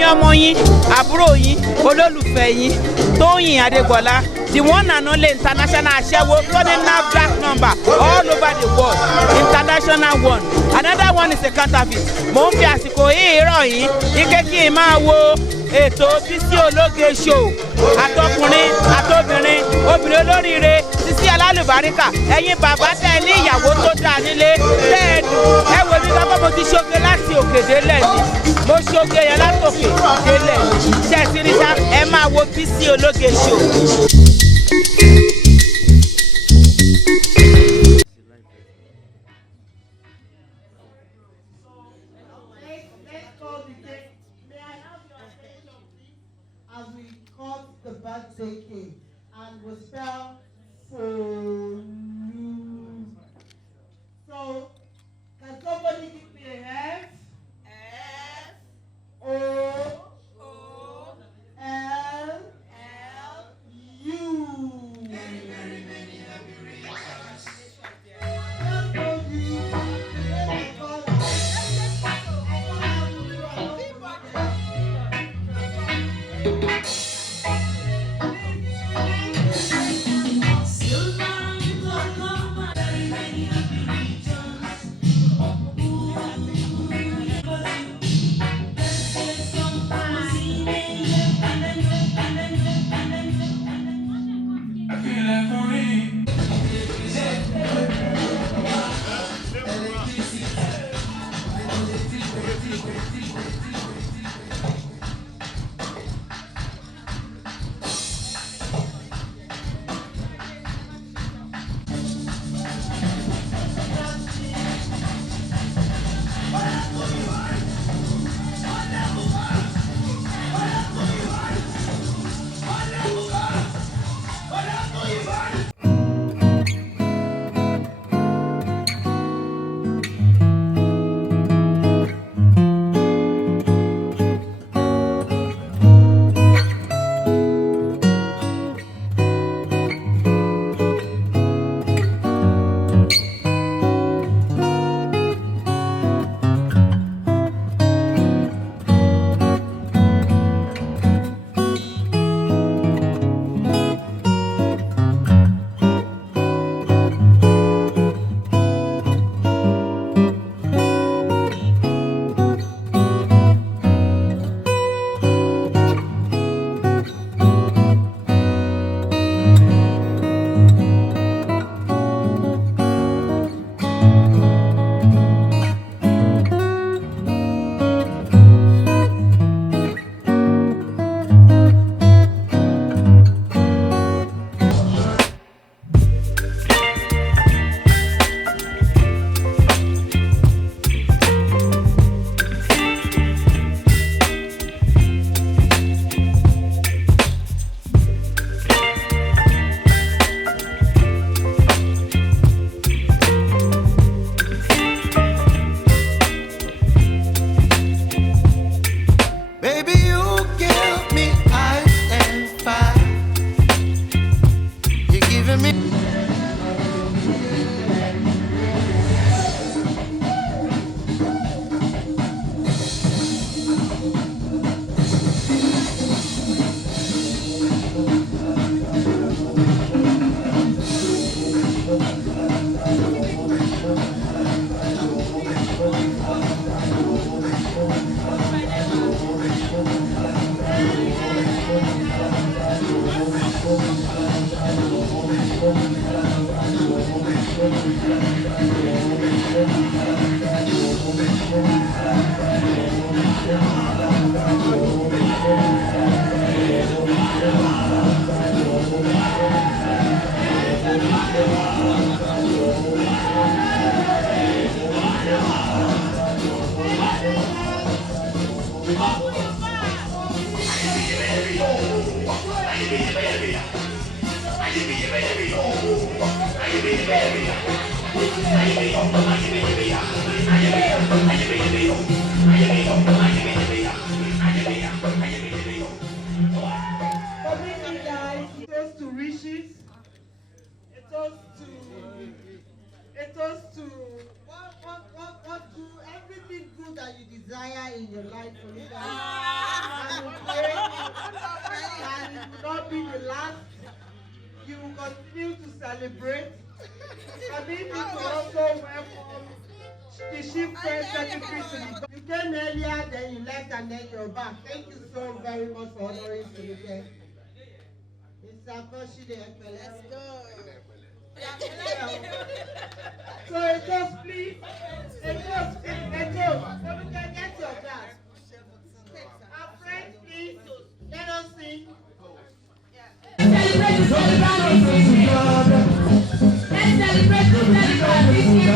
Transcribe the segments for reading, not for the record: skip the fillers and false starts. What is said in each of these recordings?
Èmi ọmọ yín, àbúrò yín, olólùfẹ́ yín, Tóyìn Adégbọlá, the one and only international aṣẹ́wó, running NAFDAC number all over the world, international one. Another one is a counterfeit. Mo ń fi àsìkò yìí rọ̀ yín, ike kí n máa wo ètò Bisi Ologe Show. Àtọkùnrin, àtobìnrin, obìnrin olóríire, Bisi alálùbáríkà, ẹ̀yin bàbá tẹ́ ní ìyàwó tó dáa nílé, tẹ́ ẹ dùn, ẹ wo mi lọ́kọ́ mo ti ṣoge láti òkè délẹ̀ ni. Mo ṣoge yẹn láti òkè délẹ̀. Ṣé ẹ ti rí sá? Ẹ máa wo Bisi Ologe Show. As we call the birthday cake and we spell Foluke. So, can somebody give me a F? F O O L L U. Very many happy reasons. What do everything good that you desire in your life for you guys. And it will not be the last. You will continue to celebrate. And if you also welcome the chief press secretary to the you came earlier, then you left, and then you're back. Thank you so very much for honoring Foluke. Let's go. So it goes, please. It goes. Foluke, get your glass. Our friends, please, let us sing. Let's celebrate this evening. Happy birthday to you.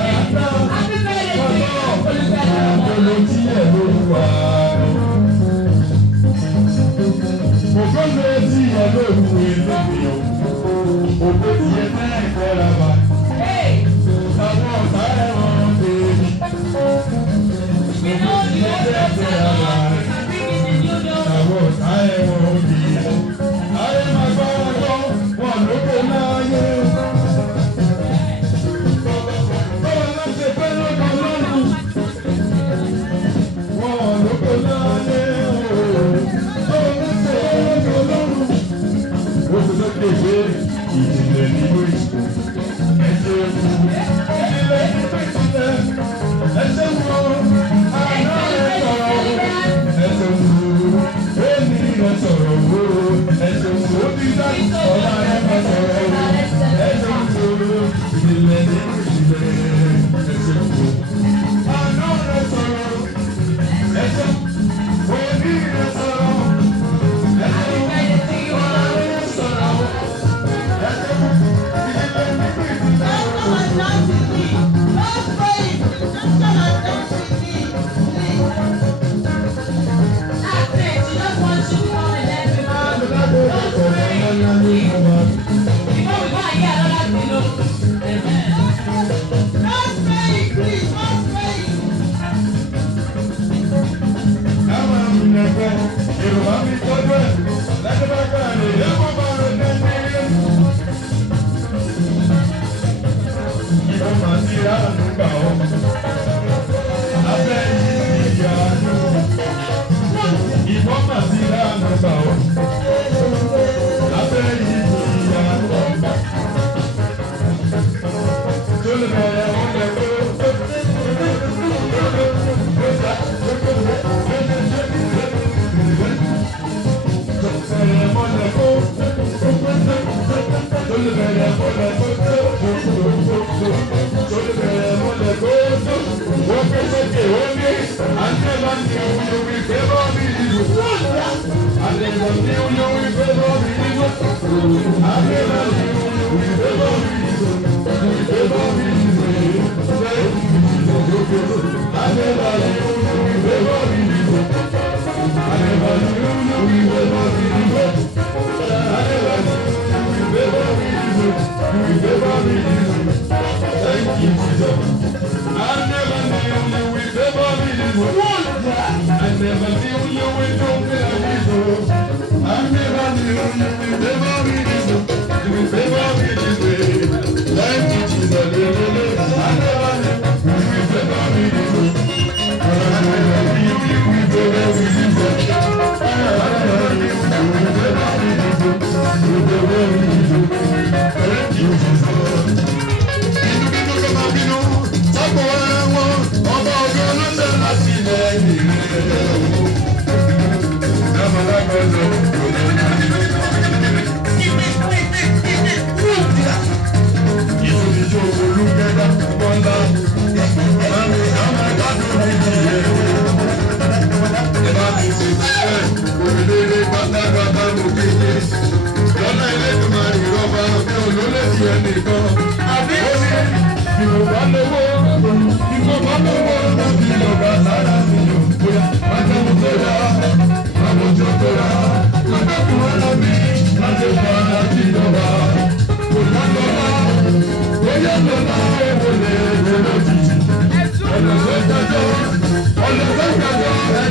Hey! We know you are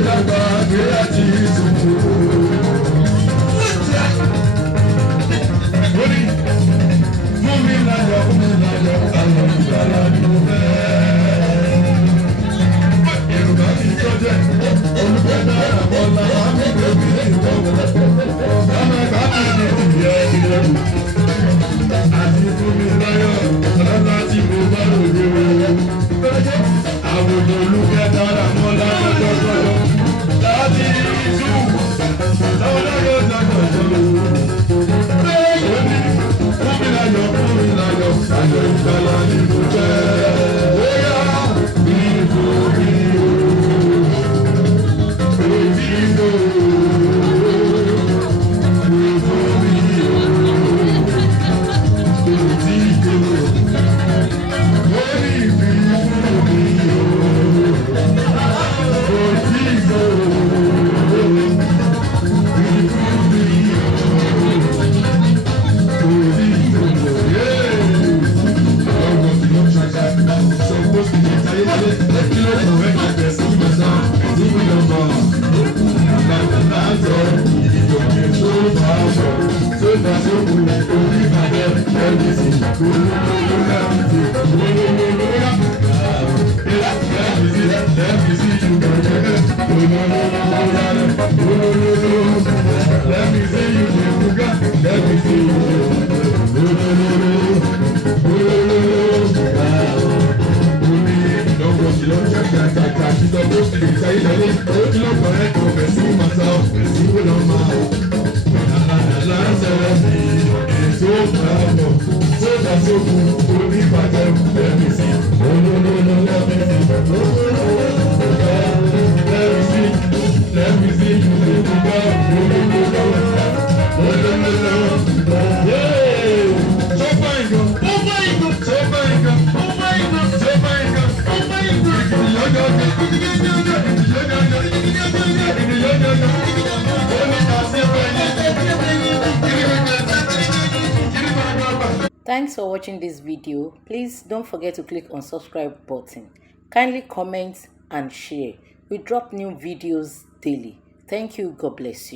Ọlọ́gbọ́n Thanks for watching this video. Please don't forget to click on subscribe button. Kindly comment and share. We drop new videos daily. Thank you. God bless you.